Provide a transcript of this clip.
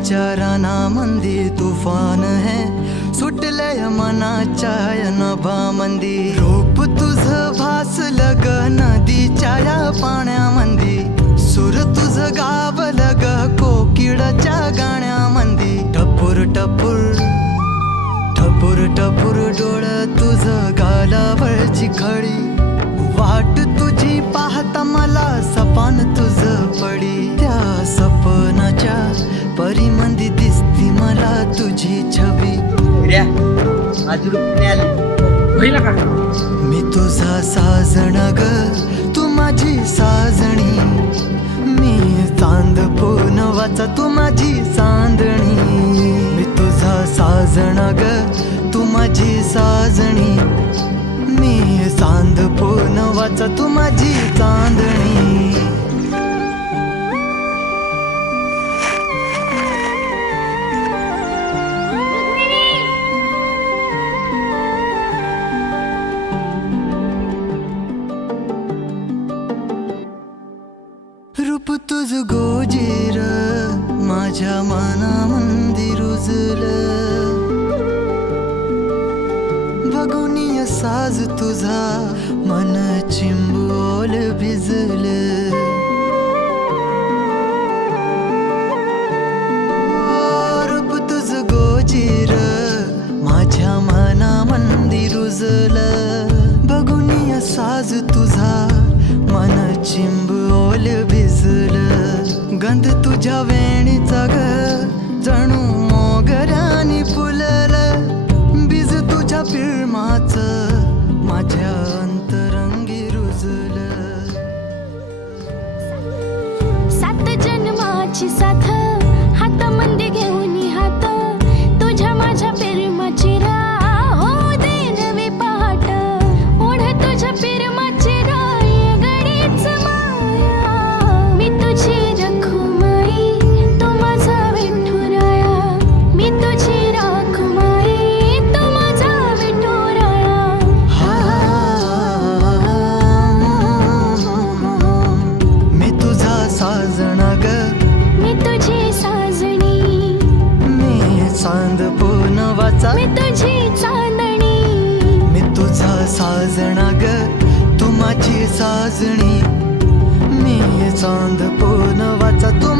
विचाराना मंदी तुफान है सुटलय मनाच्या नभा मंदी रूप तुझ भासलं ग नदीच्या या पाण्यामंदी सूर तुझ गावलं ग कोकिळाच्या गाण्यामंदी टपूर टपूर टपूर टपूर डोळ तुझ गालावरची खडी वाट तुझी पाहता मला सपान तुझ पडी त्या सपनाच्या परिमंदी दिसती मला तुझी छबी मी तुझा साजण ग तू माझी साजणी मी चांद पोनवाचा तू माझी चांदणी मी तुझा साजण ग तू माझी साजणी मी चांद पोनवाचा तू माझी चांदणी रूप तुझ गोजीर माझ्या मनामंदी रुजलं बघुनिय साज तुझा मन चिंबोल भिजलं रूप तुझ गोजीर माझ्या मनामंदी रुजलं बघुनिय साज तुझा मन चिंबोल भिजलं गंध तुझ्या वेणीचा ग जणू मोगऱ्यानी फुललं बीज तुझ्या पिळमाचं माझ्या अंतरंगी रुजलं सात जन्माची साथ हातामध्ये घेऊन हात तुझ्या माझ्या प्रेमाची राह हो दे नवी पहाट ओढ तुझ्या प्रेमाची चांद पोनवाचा मी तुझी चांदणी मी तुझा साजणा ग तू माझी साजणी मी चांद पोनवाचा तू